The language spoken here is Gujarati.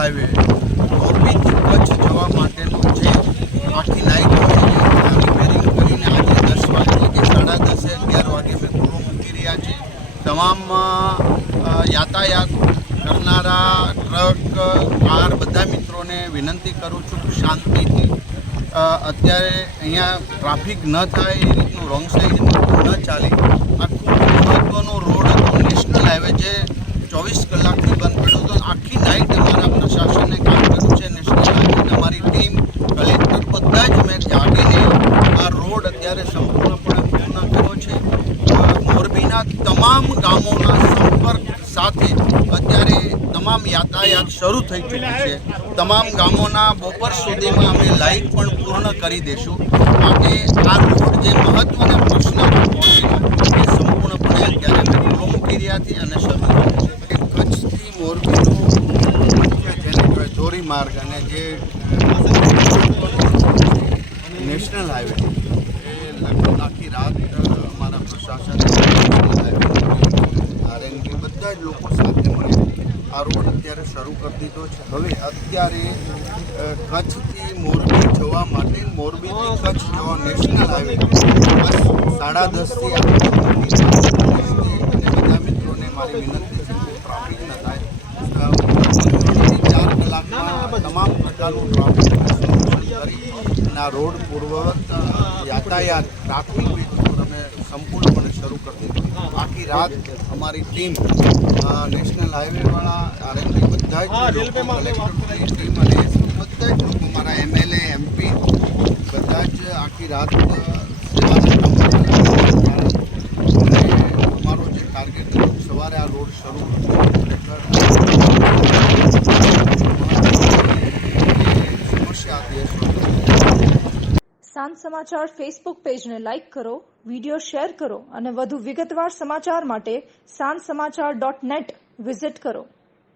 હાઈવે મોરબીથી કચ્છ જવા માટેનો જે આખી નાઇટ હોય છે રિપેરિંગ કરીને આજે 10 વાગે કે 10:30 11 વાગે મેં ખુલ્લો મૂકી રહ્યા છે. તમામ યાતાયાત કરનારા ટ્રક કાર બધા મિત્રોને વિનંતી કરું છું કે શાંતિથી અત્યારે અહીંયા ટ્રાફિક ન થાય એ રીતનું રોંગ સાઈડ ન ચાલે. આ ખૂબ મહત્ત્વનો રોડ હતો, નેશનલ હાઈવે જે 24 કલાકથી બંધ પડ્યો હતો. આખી નાઇટ અમારા પ્રશાસને કામ કર્યું છે. નેશનલ હાઈવે અમારી ટીમ કલેક્ટર બધા જ મેં જાગીને આ રોડ અત્યારે સંપૂર્ણપણે પૂર્ણ કર્યો છે. મોરબીના તમામ ગામોના સંપર્ક સાથે અત્યારે તમામ યાતાયાત શરૂ થઈ ચૂકી છે. તમામ ગામોના બપોર સુધીમાં અમે લાઇટ પણ પૂર્ણ કરી દઈશું. માટે આ રોડ જે મહત્ત્વના પ્રશ્ન એ સંપૂર્ણપણે અત્યારે અમે ખુલ્લો મૂકી રહ્યા છીએ અને શરૂ કર્યું છે. કચ્છથી મોરબીનો જેને કહેવાય ધોરીમાર્ગ અને જે નેશનલ હાઈવે એ લગભગ આખી રાત અમારા પ્રશાસન આરએનબી બધા જ લોકો સાથે મળી આ રોડ અત્યારે શરૂ કરી દીધો છે. હવે અત્યારે કચ્છથી મોરબી જવા માટે મોરબીથી કચ્છ જવા નેશનલ હાઈવે બસ 10:30થી અને બધા મિત્રોને મારી વિનંતી છે કે ટ્રાફિક ન થાય. 4 કલાકમાં તમામ પ્રકારનું ટ્રાફિક સોલ્યુશન કરી અને આ રોડ પૂર્વવત યાતાયાત ટ્રાફિક અમે સંપૂર્ણપણે શરૂ કરી દીધું. આખી રાત અમારી ટીમ નેશનલ હાઈવેવાળા આરએનબી બધા જ લોકો કલેક્ટરની ટીમ અને બધા જ લોકો મારા એમએલએ એમપી બધા જ આખી રાત અમારો જે ટાર્ગેટ હતો સવારે આ રોડ શરૂ સમસ્યા હતી. સાંજ સમાચાર ફેસબુક પેજને લાઇક કરો, વિડીયો શેર કરો અને વધુ વિગતવાર સમાચાર માટે sanssamachar.net વિઝિટ કરો.